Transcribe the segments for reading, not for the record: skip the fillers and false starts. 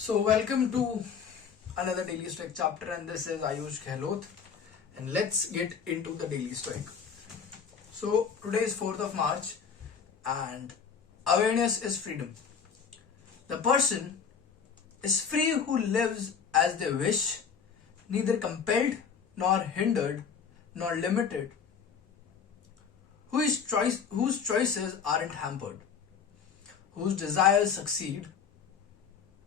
So, welcome to another Daily Stoic chapter, and this is Ayush Gehlot. And let's get into the Daily Stoic. So, today is 4th of March, and awareness is freedom. The person is free who lives as they wish, neither compelled nor hindered nor limited, whose choices aren't hampered, whose desires succeed,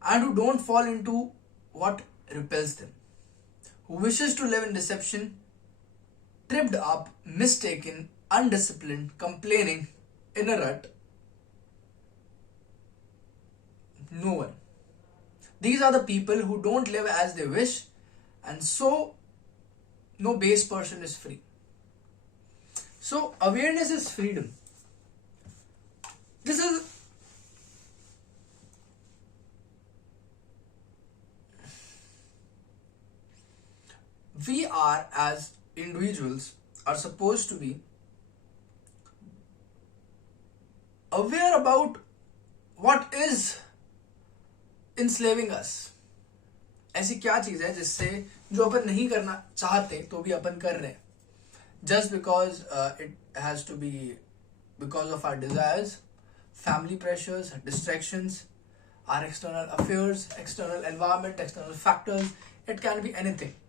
and who don't fall into what repels them, who wishes to live in deception, tripped up, mistaken, undisciplined, complaining, in a rut. No one. These are the people who don't live as they wish, and so no base person is free. So, awareness is freedom. This is we are as individuals are supposed to be aware about what is enslaving us. ऐसी क्या चीज है जिससे जो अपन नहीं करना चाहते तो भी अपन कर रहे हैं, just because it has to be because of our desires, family pressures, distractions, our external affairs, external environment, external factors. It can be anything.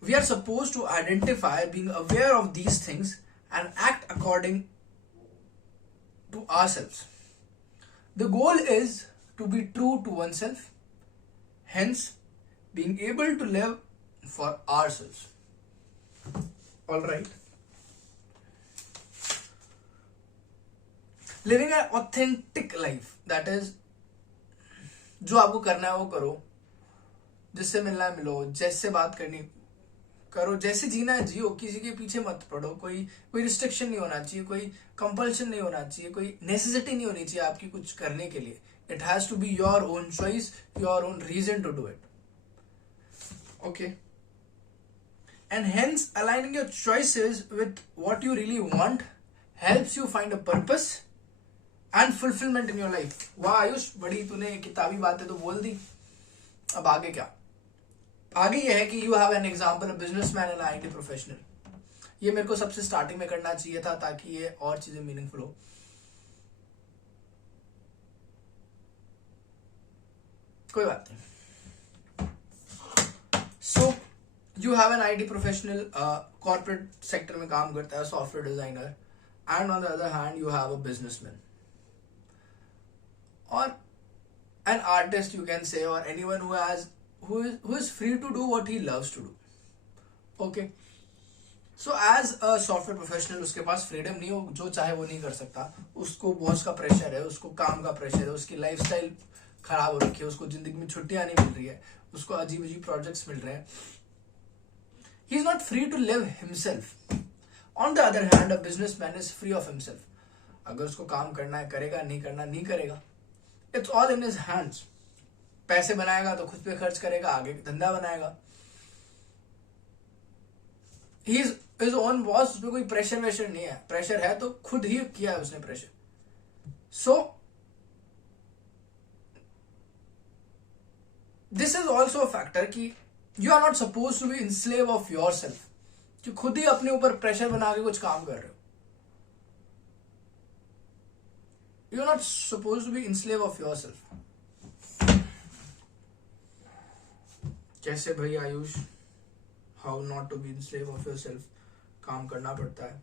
We are supposed to identify, being aware of these things and act according to ourselves. The goal is to be true to oneself, hence being able to live for ourselves. Alright. Living an authentic life, that is, जो आपको करना है वो करो, जिससे मिलना है मिलो, जैसे बात करनी करो, जैसे जीना है जियो, किसी के पीछे मत पड़ो, कोई रिस्ट्रिक्शन नहीं होना चाहिए, कोई कंपल्शन नहीं होना चाहिए, कोई नेसेसिटी नहीं होनी चाहिए आपकी कुछ करने के लिए. It has to be your own choice, your own reason to do it. Okay. And hence aligning your choices with what you really want helps you find a purpose and fulfillment in your life. वाह आयुष, बड़ी तूने किताबी बातें तो बोल दी. अब आगे क्या? आगे ये है कि you have an example, a businessman and an IT professional. ये मेरे को सबसे स्टार्टिंग में करना चाहिए था ताकि ये और चीजें मीनिंगफुल हो. कोई बात नहीं. So you have an IT professional, corporate sector में काम करता है, software designer, and on the other hand you have a businessman or an artist, you can say, or anyone who is free to do what he loves to do. Okay. So as a software professional उसके पास freedom नहीं हो, जो चाहे वो नहीं कर सकता. उसको बॉस का प्रेशर है, उसको काम का प्रेशर है, उसकी लाइफस्टाइल खराब हो रखी है, उसको जिंदगी में छुट्टियां नहीं मिल रही है, उसको अजीब अजीब प्रोजेक्ट्स मिल रहे हैं. He is not free to live himself. On the other hand, a businessman is free of himself. अगर उसको काम करना है करेगा, नहीं करना नहीं करेगा. It's all in his hands. पैसे बनाएगा तो खुद पे खर्च करेगा, आगे धंधा बनाएगा. He is his own boss. उसपे कोई प्रेशर वेशर नहीं है. प्रेशर है तो खुद ही किया है उसने pressure. So this is also a factor कि you are not supposed to be enslave of yourself. कि खुद ही अपने ऊपर प्रेशर बना के कुछ काम कर रहे हो. You are not supposed to be enslave of yourself. कैसे भाई Ayush? How not to be enslave of yourself? काम करना पड़ता है.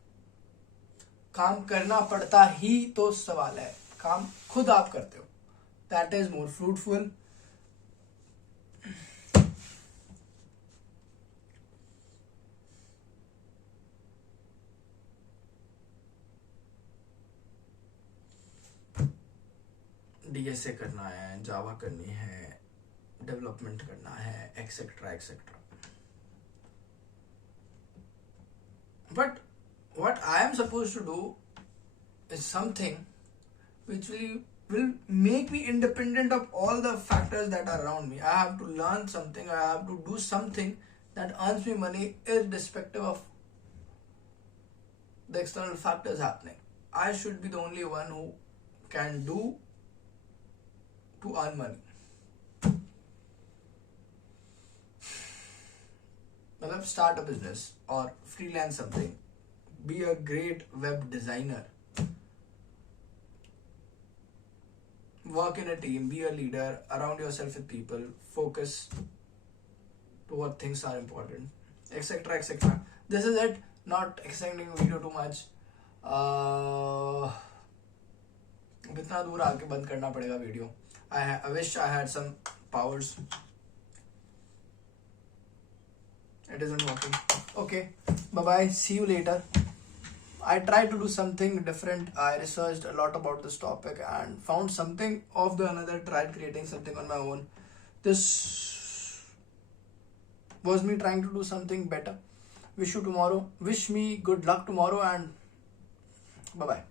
काम करना पड़ता ही तो सवाल है. काम खुद आप करते हो. That is more fruitful. DSA करना है, जावा करनी है, डेवलपमेंट करना है, etcetera etcetera. But what I am supposed to do is something which will make me independent of all the factors that are around me. I have to learn something, I have to do something that earns me money irrespective of the external factors happening. I should be the only one who can do to earn money. मतलब start a business or freelance something, be a great web designer, work in a team, be a leader, around yourself with people, focus to what things are important, etc, etc. This is it. Not extending video too much. इतना दूर आके बंद करना पड़ेगा video. I wish I had some powers. It isn't working. Okay, bye bye, see you later. I tried to do something different. I researched a lot about this topic and found something of the another, tried creating something on my own. This was me trying to do something better. Wish me good luck tomorrow, and bye bye.